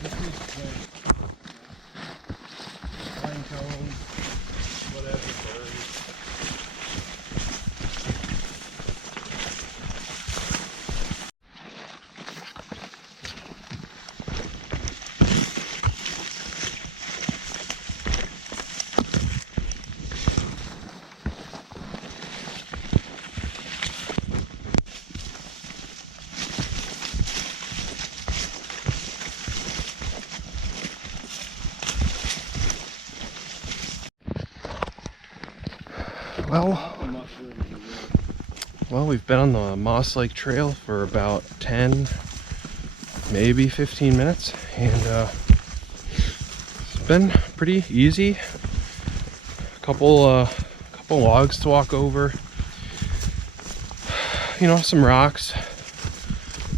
just use pine cones, whatever, birds. Well, we've been on the Moss Lake Trail for about 10, maybe 15 minutes, and it's been pretty easy. Couple logs to walk over, you know, some rocks.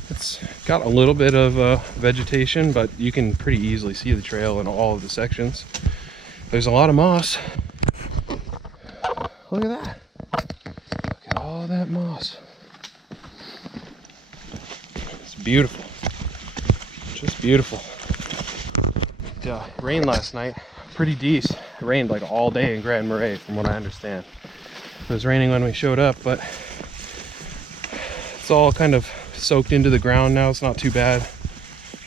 It's got a little bit of vegetation, but you can pretty easily see the trail in all of the sections. There's a lot of moss. Look at that. Look at all that moss. It's beautiful. Just beautiful. It rained last night. Pretty decent. It rained like all day in Grand Marais, from what I understand. It was raining when we showed up, but it's all kind of soaked into the ground now. It's not too bad.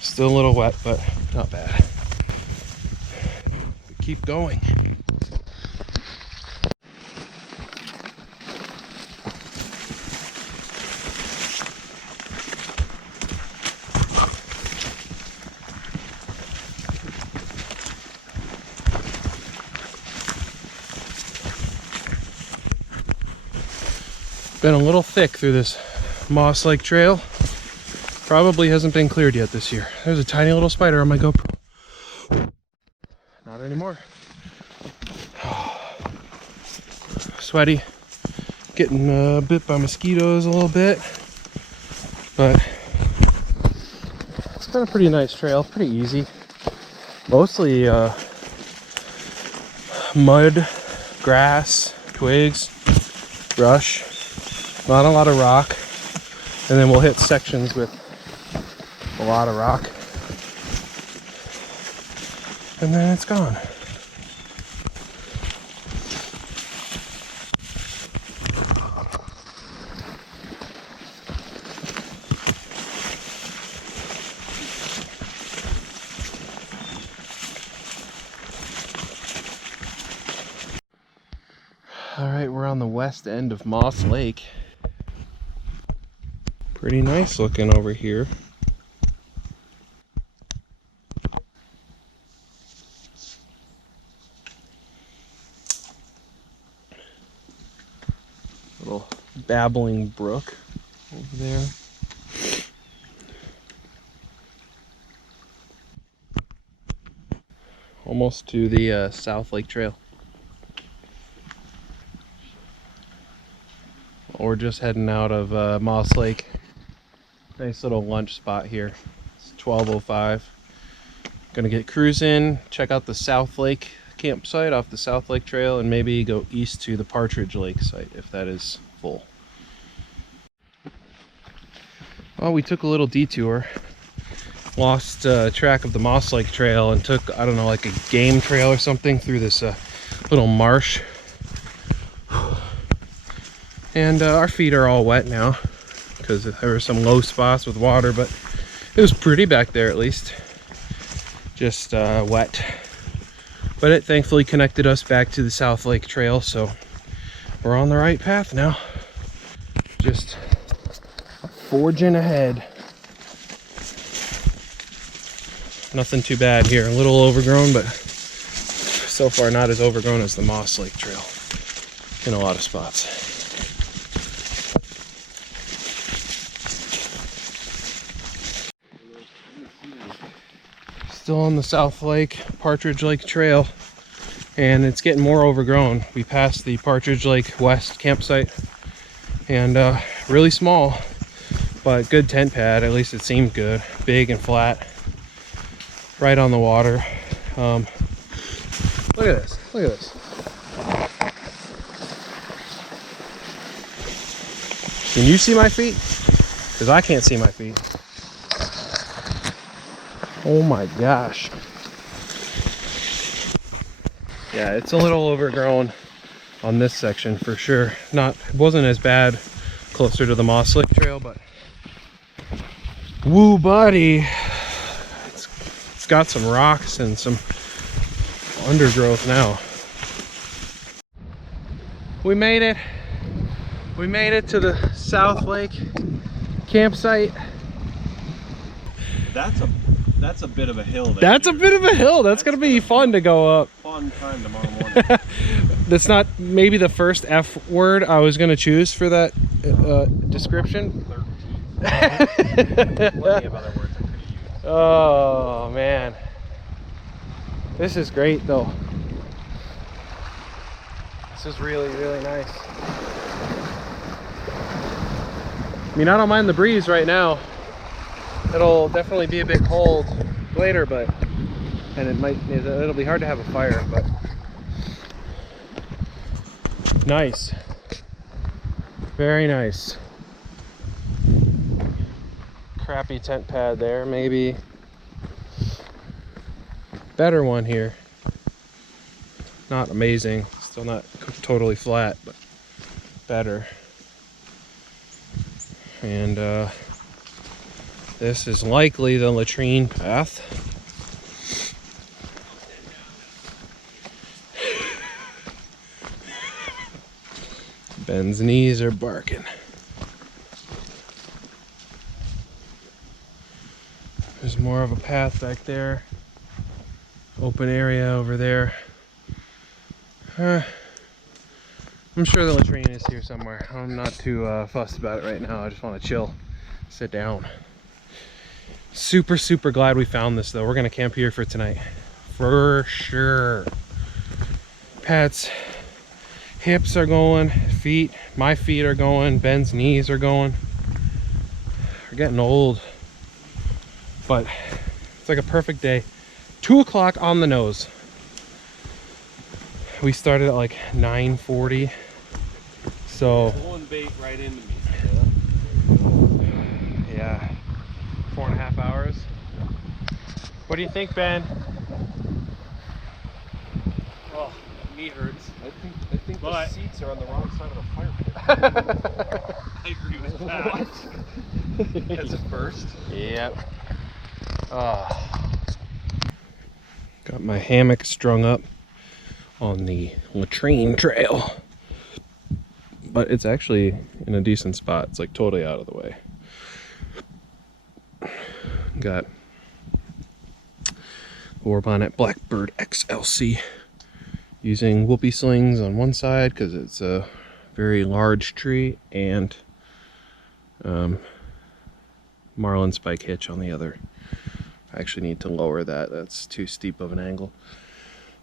Still a little wet, but not bad. We keep going. Been a little thick through this Moss Lake Trail. Probably hasn't been cleared yet this year. There's a tiny little spider on my GoPro. Not anymore. Sweaty. Getting bit by mosquitoes a little bit. But it's been a pretty nice trail. Pretty easy. Mostly mud, grass, twigs, brush. Not a lot of rock, and then we'll hit sections with a lot of rock, and then it's gone. All right, we're on the west end of Moss Lake. Pretty nice looking over here. Little babbling brook over there. Almost to the South Lake Trail. We're just heading out of Moss Lake. Nice little lunch spot here. It's 12:05. Gonna get cruising, check out the South Lake campsite off the South Lake Trail, and maybe go east to the Partridge Lake site if that is full. Well, we took a little detour. Lost track of the Moss Lake Trail and took, I don't know, like a game trail or something through this little marsh. And our feet are all wet now because there were some low spots with water, but it was pretty back there at least. Just wet. But it thankfully connected us back to the South Lake Trail, so we're on the right path now. Just forging ahead. Nothing too bad here. A little overgrown, but so far not as overgrown as the Moss Lake Trail in a lot of spots. Still on the South Lake, Partridge Lake Trail, and it's getting more overgrown. We passed the Partridge Lake West campsite, and really small, but good tent pad. At least it seemed good. Big and flat, right on the water. Look at this, look at this. Can you see my feet? Because I can't see my feet. Oh my gosh. Yeah, it's a little overgrown on this section for sure. It wasn't as bad closer to the Moss Lake Trail, but woo buddy. It's got some rocks and some undergrowth now. We made it. We made it to the South Lake campsite. That's a bit of a hill. That's a bit of a hill. That's gonna be fun to go up. Fun time tomorrow morning. That's not maybe the first F word I was gonna choose for that description. 13. Plenty of other words I could use. Oh man, this is great though. This is really, really nice. I mean, I don't mind the breeze right now. It'll definitely be a bit cold later, but it'll be hard to have a fire, but nice. Very nice. Crappy tent pad there, maybe better one here. Not amazing, still not totally flat, but better. And this is likely the latrine path. Ben's knees are barking. There's more of a path back there. Open area over there. I'm sure the latrine is here somewhere. I'm not too fussed about it right now. I just want to chill, sit down. Super, super glad we found this though. We're gonna camp here for tonight. For sure. Pat's hips are going, my feet are going, Ben's knees are going. We're getting old. But it's like a perfect day. 2 o'clock on the nose. We started at like 9:40. So pulling bait right into me. Yeah. 4.5 hours. What do you think, Ben? Oh, knee hurts. I think the seats are on the wrong side of the fire pit. I agree with that. What? As a first? Yep. Got my hammock strung up on the latrine trail. But it's actually in a decent spot. It's like totally out of the way. Got Warbonnet Blackbird XLC using whoopee slings on one side because it's a very large tree, and Marlin spike hitch on the other. I actually need to lower that. That's too steep of an angle.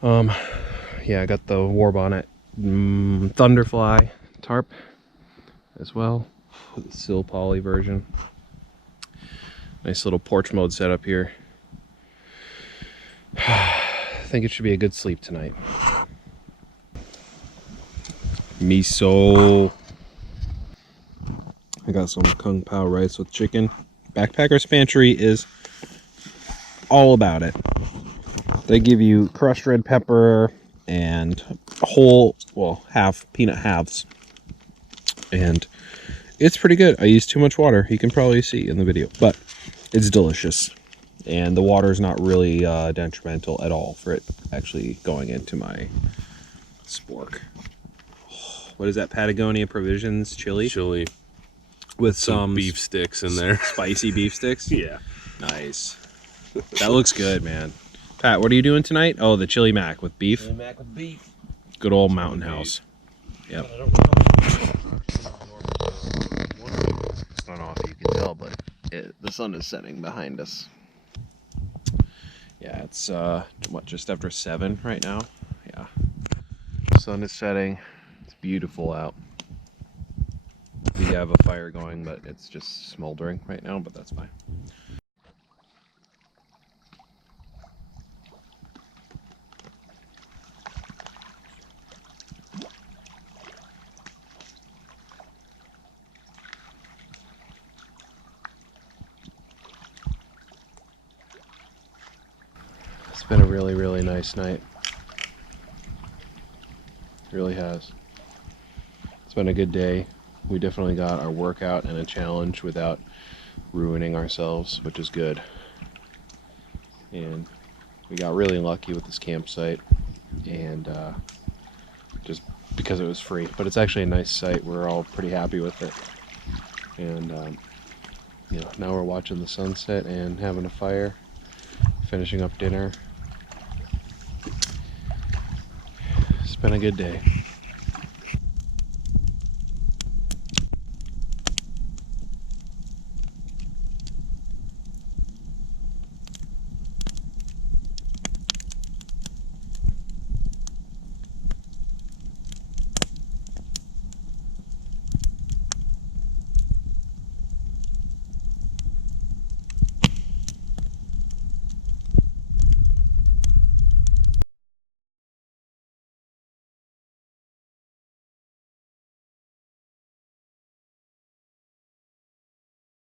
Yeah, I got the Warbonnet Thunderfly tarp as well, the Sil Poly version. Nice little porch mode setup here. I think it should be a good sleep tonight. Miso. I got some Kung Pao rice with chicken. Backpacker's Pantry is all about it. They give you crushed red pepper and whole, well, half peanut halves. And it's pretty good. I use too much water. You can probably see in the video, but it's delicious. And the water is not really detrimental at all for it actually going into my spork. What is that? Patagonia Provisions chili? Chili. With some beef sticks in there. Spicy beef sticks? Yeah. Nice. That looks good, man. Pat, what are you doing tonight? Oh, the chili mac with beef? Chili mac with beef. Good old Mountain House. Yep. I don't know if you can tell, but the sun is setting behind us. Yeah, it's what, just after 7 right now? Yeah. The sun is setting. It's beautiful out. We have a fire going, but it's just smoldering right now, but that's fine. It's been a really, really nice night. It really has. It's been a good day. We definitely got our workout and a challenge without ruining ourselves, which is good. And we got really lucky with this campsite, and just because it was free. But it's actually a nice site. We're all pretty happy with it. And you know, now we're watching the sunset and having a fire, finishing up dinner. It's been a good day.